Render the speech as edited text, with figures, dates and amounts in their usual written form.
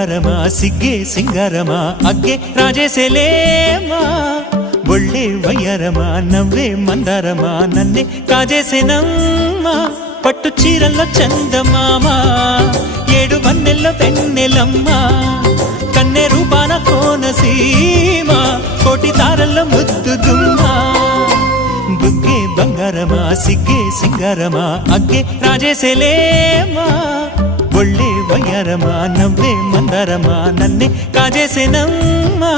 బంగారమా సిగ్గే సింగారమా అగ్గే రాజేసేలేమా ఒళ్ళే వయ్యారమా నవ్వే మందారమా నన్నే కాజేసేనమ్మా పట్టు చీరల్లో చందమామా ఏడు వన్నెల్లో వెన్నెలమ్మా కన్నె రూపాన కోనసీమ కోటి తారల్లో ముద్దుదుమ్మా బుగ్గే బంగారమా సిగ్గే సింగారమా అగ్గే రాజేసేలేమా ఒళ్ళే వయ్యారమా నవ్వే మందారమా నన్నే కాజేసేనమ్మా